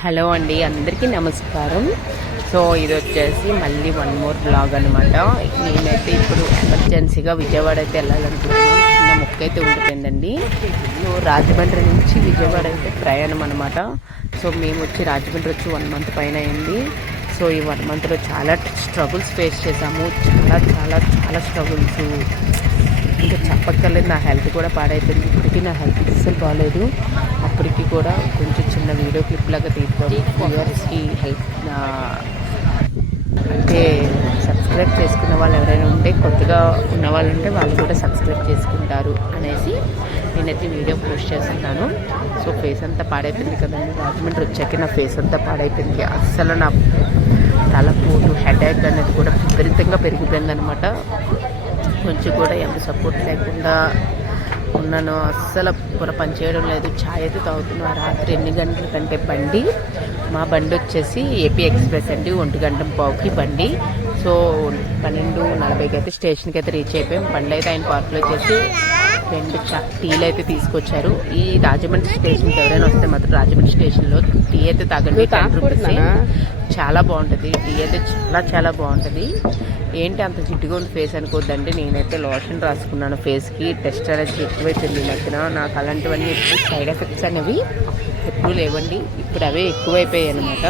Hello అండి, అందరికీ నమస్కారం. సో ఇది వచ్చేసి మళ్ళీ వన్ మోర్ బ్లాగ్ అనమాట. నేనైతే ఇప్పుడు ఎమర్జెన్సీగా విజయవాడ అయితే వెళ్ళాలనుకుంటున్నాను. చిన్న మొక్క అయితే ఉండిపోయిందండి. సో రాజమండ్రి నుంచి విజయవాడ అయితే ప్రయాణం అనమాట. సో మేము వచ్చి రాజమండ్రి వచ్చి 1 మంత్ పైన అయింది. సో ఈ 1 మంత్లో చాలా స్ట్రగుల్స్ ఫేస్ చేసాము. చాలా స్ట్రగుల్స్ ఇంకా చెప్పక్కర్లేదు. నా హెల్త్ కూడా పాడైపోయింది. ఇప్పటికీ నా హెల్త్ అస్సలు బాగాలేదు. అప్పటికి కూడా కొంచెం చిన్న వీడియో క్లిప్ లాగా తీద్దాము. వ్యూవర్స్కి హెల్ప్ అంటే సబ్స్క్రైబ్ చేసుకున్న వాళ్ళు ఎవరైనా ఉంటే, కొత్తగా ఉన్న వాళ్ళు ఉంటే వాళ్ళు కూడా సబ్స్క్రైబ్ చేసుకుంటారు అనేసి నేనైతే వీడియో పోస్ట్ చేస్తున్నాను. సో ఫేస్ అంతా పాడైపోయింది కదండి. రాజమండ్రి వచ్చాక నా ఫేస్ అంతా పాడైపోయింది. అస్సలు నా తలపోటు హెడేక్ అనేది కూడా విపరీతంగా పెరిగిపోయింది అనమాట. కొంచెం కూడా ఎంత సపోర్ట్ లేకుండా ఉన్నాను. అస్సలు కూర పనిచేయడం లేదు. ఛాయ్ అయితే తాగుతున్నా. రాత్రి 8 గంటల కంటే బండి, మా బండి వచ్చేసి ఏపీ ఎక్స్ప్రెస్ అండి. 1:15కి బండి. సో 12:40కి అయితే స్టేషన్కి అయితే రీచ్ అయిపోయాం. బండి అయితే ఆయన పార్క్లో వచ్చేసి 2 టీలు అయితే తీసుకొచ్చారు. ఈ రాజమండ్రి స్టేషన్కి ఎవరైనా వస్తే మాత్రం రాజమండ్రి స్టేషన్లో టీ అయితే తాగండి. 10 రూపీస్. చాలా బాగుంటుంది టీ అయితే, చాలా బాగుంటుంది. ఏంటి అంత జిడ్డుగా ఉంది ఫేస్ అనుకోద్దండి. నేనైతే లోషన్ రాసుకున్నాను ఫేస్కి. టెస్ట్ అనేది ఎక్కువైపోయింది ఈ మధ్యన. నాకు అలాంటివన్నీ ఎప్పుడు సైడ్ ఎఫెక్ట్స్ అనేవి ఎప్పుడు లేవండి. ఇప్పుడు అవే ఎక్కువైపోయాయి అనమాట.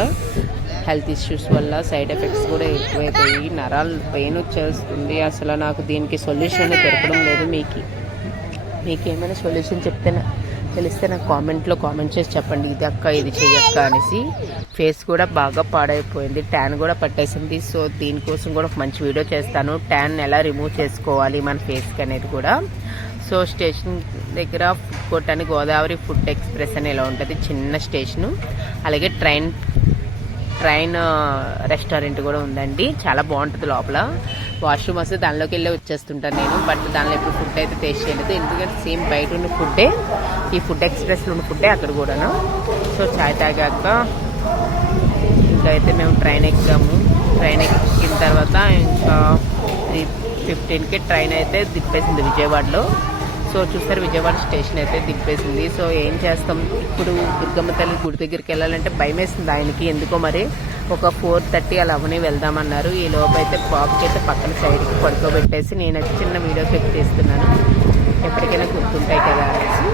హెల్త్ ఇష్యూస్ వల్ల సైడ్ ఎఫెక్ట్స్ కూడా ఎక్కువైపోయి నరాలు పెయిన్ వచ్చేస్తుంది. అసలు నాకు దీనికి సొల్యూషన్ అనేది దొరకడం లేదు. మీకేమైనా సొల్యూషన్ తెలిస్తే నాకు కామెంట్ చేసి చెప్పండి. ఇది అక్క, ఇది చెయ్యక్క అనేసి. ఫేస్ కూడా బాగా పాడైపోయింది. ట్యాన్ కూడా పట్టేసింది. సో దీనికోసం కూడా ఒక మంచి వీడియో చేస్తాను. ట్యాన్ ఎలా రిమూవ్ చేసుకోవాలి మన ఫేస్కి అనేది కూడా. సో స్టేషన్ దగ్గర ఫుడ్ కోర్ట్ అని గోదావరి ఫుడ్ ఎక్స్ప్రెస్ అని ఇలా ఉంటుంది, చిన్న స్టేషను. అలాగే ట్రైన్ రెస్టారెంట్ కూడా ఉందండి. చాలా బాగుంటుంది. లోపల వాష్రూమ్ వస్తే దానిలోకి వెళ్ళి వచ్చేస్తుంటాను నేను. బట్ దానిలో ఎప్పుడు ఫుడ్ అయితే టేస్ట్ చేయలేదు. ఎందుకంటే సేమ్ బయట ఉన్న ఫుడ్డే, ఈ ఫుడ్ ఎక్స్ప్రెస్లో ఉన్న ఫుడ్డే అక్కడ కూడాను. సో చాయ్ తాగాక ఇంకా అయితే మేము ట్రైన్ ఎక్కాము. ట్రైన్ ఎక్కిన తర్వాత ఇంకా 3:15కి ట్రైన్ అయితే దింపేసింది విజయవాడలో. సో చూస్తారు, విజయవాడ స్టేషన్ అయితే దింపేసింది. సో ఏం చేస్తాం, ఇప్పుడు దుర్గమ్మ తల్లి గుడి దగ్గరికి వెళ్ళాలంటే భయం వేస్తుంది ఆయనకి. ఎందుకో మరి ఒక 4:30 అలా అవని వెళ్దామన్నారు. ఈ లోపు అయితే బాబుకి అయితే పక్కన సైడ్కి పడుకోబెట్టేసి నేనైతే చిన్న వీడియో క్లిప్ తీస్తున్నాను. ఎప్పటికైనా గుర్తుంటాయి కదా అనేసి.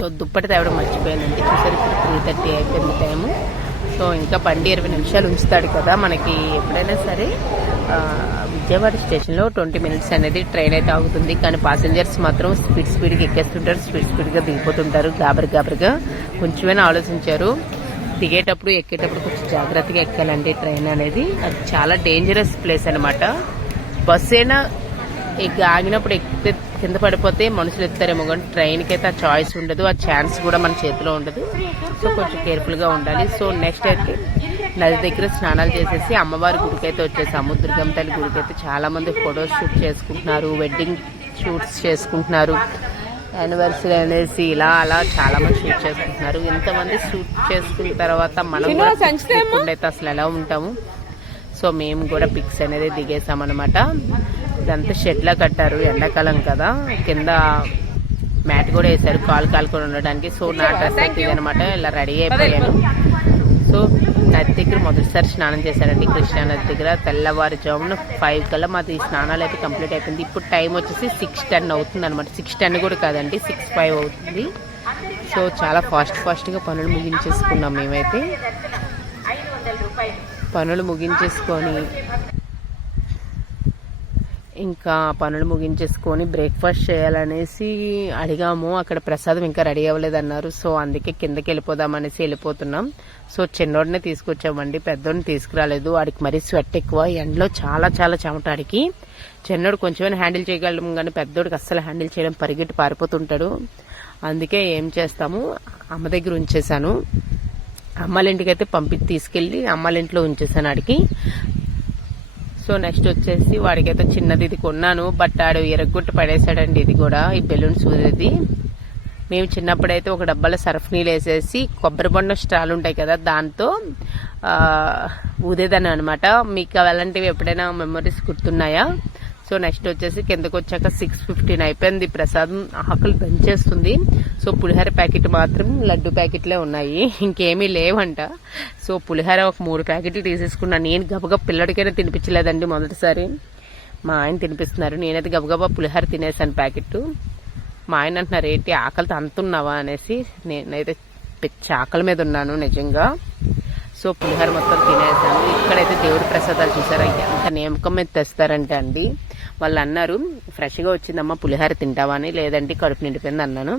సో దుప్పటి తేవడం మర్చిపోయానండి. చూసారు, ఇప్పుడు 3:30 అయిపోయింది టైము. సో ఇంకా బండి 20 నిమిషాలు ఉంచుతాడు కదా మనకి ఎప్పుడైనా సరే. విజయవాడ స్టేషన్లో 20 మినిట్స్ అనేది ట్రైన్ అయితే ఆగుతుంది. కానీ ప్యాసింజర్స్ మాత్రం స్పీడ్గా ఎక్కేస్తుంటారు, స్పీడ్గా దిగిపోతుంటారు. గాబరిగా కొంచెమైనా ఆలోచించారు. దిగేటప్పుడు ఎక్కేటప్పుడు కొంచెం జాగ్రత్తగా ఎక్కాలండి ట్రైన్ అనేది. అది చాలా డేంజరస్ ప్లేస్ అనమాట. బస్సు అయినా ఆగినప్పుడు ఎక్కితే కింద పడిపోతే మనుషులు ఎత్తారేమో, కానీ ట్రైన్కి అయితే ఆ చాయిస్ ఉండదు, ఆ ఛాన్స్ కూడా మన చేతిలో ఉండదు. సో కొంచెం కేర్ఫుల్గా ఉండాలి. సో నెక్స్ట్ అయితే నది దగ్గర స్నానాలు చేసేసి అమ్మవారి గుడికి అయితే వచ్చేసాము. దుర్గమ్మ తల్లి గుడికి అయితే చాలా మంది ఫొటోస్ షూట్ చేసుకుంటున్నారు, వెడ్డింగ్ షూట్స్ చేసుకుంటున్నారు, యానివర్సరీ అనేసి ఇలా అలా చాలా మంది షూట్ చేసుకుంటున్నారు. ఇంతమంది షూట్ చేసుకున్న తర్వాత మనం అయితే అసలు ఎలా ఉంటాము. సో మేము కూడా పిక్స్ అనేది దిగేసామన్నమాట. ఇదంతా షెడ్లా కట్టారు, ఎండాకాలం కదా. కింద మ్యాట్ కూడా వేశారు కాలుకొని ఉండడానికి. సో నా డ్రెస్ అయితే ఇదనమాట. ఇలా రెడీ అయిపోయాను. సో నది దగ్గర మొదటిసారి స్నానం చేశానండి, కృష్ణా నది దగ్గర. తెల్లవారుజామున 5 కల్లా మాది స్నానాలు అయితే కంప్లీట్ అయిపోయింది. ఇప్పుడు టైం వచ్చేసి 6:10 అవుతుంది అనమాట. 6:10 కూడా కాదండి, 6:05 అవుతుంది. సో చాలా ఫాస్ట్గా పనులు ముగించేసుకున్నాం మేమైతే. పనులు ముగించేసుకొని బ్రేక్ఫాస్ట్ చేయాలనేసి అడిగాము. అక్కడ ప్రసాదం ఇంకా రెడీ అవ్వలేదన్నారు. సో అందుకే కిందకి వెళ్ళిపోదామనేసి వెళ్ళిపోతున్నాం. సో చిన్నోడినే తీసుకొచ్చామండి, పెద్దోడిని తీసుకురాలేదు. వాడికి మరీ స్వెట్ ఎక్కువ, ఎండలో చాలా చెమట ఆడికి. చిన్నోడు కొంచెమైనా హ్యాండిల్ చేయగలం, కానీ పెద్దోడికి అస్సలు హ్యాండిల్ చేయడం, పరిగెట్టి పారిపోతుంటాడు. అందుకే ఏం చేస్తాము, అమ్మ దగ్గర ఉంచేశాను. అమ్మాళ్ళింటికి అయితే తీసుకెళ్ళి అమ్మాళ్ళింట్లో ఉంచేసాను ఆడికి. సో నెక్స్ట్ వచ్చేసి వాడికైతే చిన్నది ఇది కొన్నాను. బట్ ఆడు ఎరగొట్టి పడేశాడండి. ఇది కూడా ఈ బెలూన్స్ ఊదేది. మేము చిన్నప్పుడైతే ఒక డబ్బాలో సర్ఫ్ నీళ్ళు వేసేసి కొబ్బరి బొండం స్టాల్ ఉంటాయి కదా, దాంతో ఊదేదాన్ని అనమాట. మీకు అలాంటివి ఎప్పుడైనా మెమరీస్ గుర్తున్నాయా? సో నెక్స్ట్ వచ్చేసి కిందకు వచ్చాక 6:15 అయిపోయింది. ప్రసాదం ఆకలి దంచేస్తుంది. సో పులిహోర ప్యాకెట్ మాత్రం లడ్డు ప్యాకెట్లే ఉన్నాయి, ఇంకేమీ లేవంట. సో పులిహోర ఒక 3 ప్యాకెట్లు తీసేసుకున్నాను. నేను గబగబా పిల్లడికైనా తినిపించలేదండి మొదటిసారి, మా ఆయన తినిపిస్తున్నారు. నేనైతే గబగబా పులిహోర తినేసాను ప్యాకెట్. మా ఆయన అంటున్నారు ఏంటి ఆకలితో అంతున్నావా అనేసి. నేనైతే పిచ్చి ఆకలి మీద ఉన్నాను నిజంగా. సో పులిహోర మొత్తం తినేసాను. ఇక్కడైతే దేవుడి ప్రసాదాలు చూసారా ఎంత నియమకం మీద తెస్తారంటే అండి. వాళ్ళు అన్నారు ఫ్రెష్గా వచ్చిందమ్మా పులిహోర తింటావా అని, లేదంటే కడుపు నిండిపోయింది అన్నాను.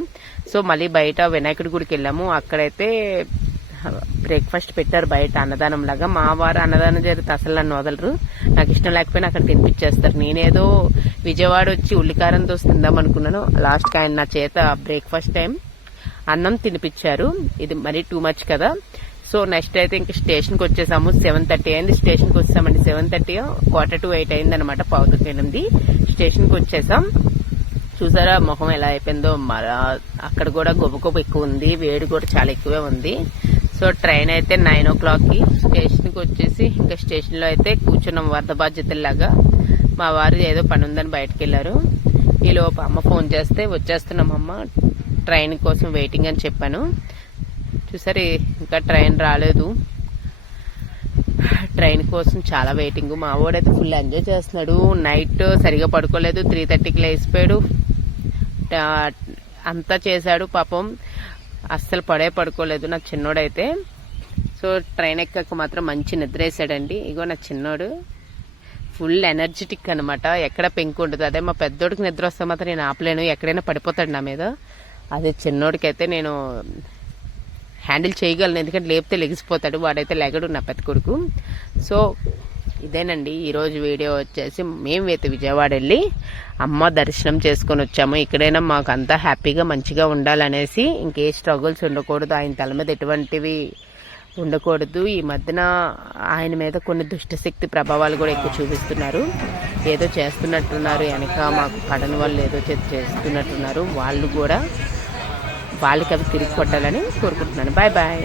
సో మళ్ళీ బయట వినాయకుడి గుడికి వెళ్ళాము. అక్కడైతే బ్రేక్ఫాస్ట్ పెట్టారు బయట అన్నదానం లాగా. మా వారు అన్నదానం జరిగితే అసలు నన్ను వదలరు, నాకు ఇష్టం లేకపోయినా అక్కడ తినిపించేస్తారు. నేనేదో విజయవాడ వచ్చి ఉల్లికారంతో తిందాం అనుకున్నాను. లాస్ట్కి ఆయన నా చేత బ్రేక్ఫాస్ట్ టైం అన్నం తినిపించారు. ఇది మరీ టూ మచ్ కదా. సో నెక్స్ట్ అయితే ఇంకా స్టేషన్కి వచ్చేసాము. 7:30 అయింది స్టేషన్కి వచ్చామండి. 7:30 7:45 అయింది అనమాట, 7:45 స్టేషన్కి వచ్చేసాం. చూసారా మొహం ఎలా అయిపోయిందో. మరా అక్కడ కూడా గొప్ప ఎక్కువ ఉంది, వేడి కూడా చాలా ఎక్కువే ఉంది. సో ట్రైన్ అయితే 9 o'clockకి స్టేషన్కి వచ్చేసి ఇంకా స్టేషన్లో అయితే కూర్చున్నాం వరద బాధ్యతల్లాగా. మా వారు ఏదో పని ఉందని బయటకు వెళ్ళారు. ఈలోపు అమ్మ ఫోన్ చేస్తే వచ్చేస్తున్నామమ్మ ట్రైన్ కోసం వెయిటింగ్ అని చెప్పాను. చూసారు ఇంకా ట్రైన్ రాలేదు, ట్రైన్ కోసం చాలా వెయిటింగ్. మా వాడైతే ఫుల్ ఎంజాయ్ చేస్తున్నాడు. నైట్ సరిగా పడుకోలేదు, 3:30కి లేచిపోయాడు, అంతా చేశాడు పాపం. అస్సలు పడుకోలేదు నా చిన్నోడైతే. సో ట్రైన్ ఎక్కాక మాత్రం మంచి నిద్ర వేసాడండి. ఇగో నా చిన్నోడు ఫుల్ ఎనర్జెటిక్ అనమాట, ఎక్కడ పెంకు ఉండదు. అదే మా పెద్దోడికి నిద్ర వస్తే మాత్రం నేను ఆపలేను, ఎక్కడైనా పడిపోతాడు నా మీద. అదే చిన్నోడికైతే నేను హ్యాండిల్ చేయగలను, ఎందుకంటే లేపితే లెగిసిపోతాడు. వాడైతే లెగడు నా పెద్ద కొడుకు. సో ఇదేనండి ఈరోజు వీడియో వచ్చేసి. మేమైతే విజయవాడ వెళ్ళి అమ్మ దర్శనం చేసుకొని వచ్చాము. ఇక్కడైనా మాకు అంతా హ్యాపీగా మంచిగా ఉండాలనేసి, ఇంకే స్ట్రగుల్స్ ఉండకూడదు, ఆయన తల మీద ఎటువంటివి ఉండకూడదు. ఈ మధ్యన ఆయన మీద కొన్ని దుష్టశక్తి ప్రభావాలు కూడా ఎక్కువ చూపిస్తున్నారు. ఏదో చేస్తున్నట్టున్నారు వెనక, మాకు పడని వాళ్ళు ఏదో చేస్తున్నట్టున్నారు. వాళ్ళు కూడా వాళ్ళకి అవి తిరిగి కొట్టాలని కోరుకుంటున్నాను. Bye bye.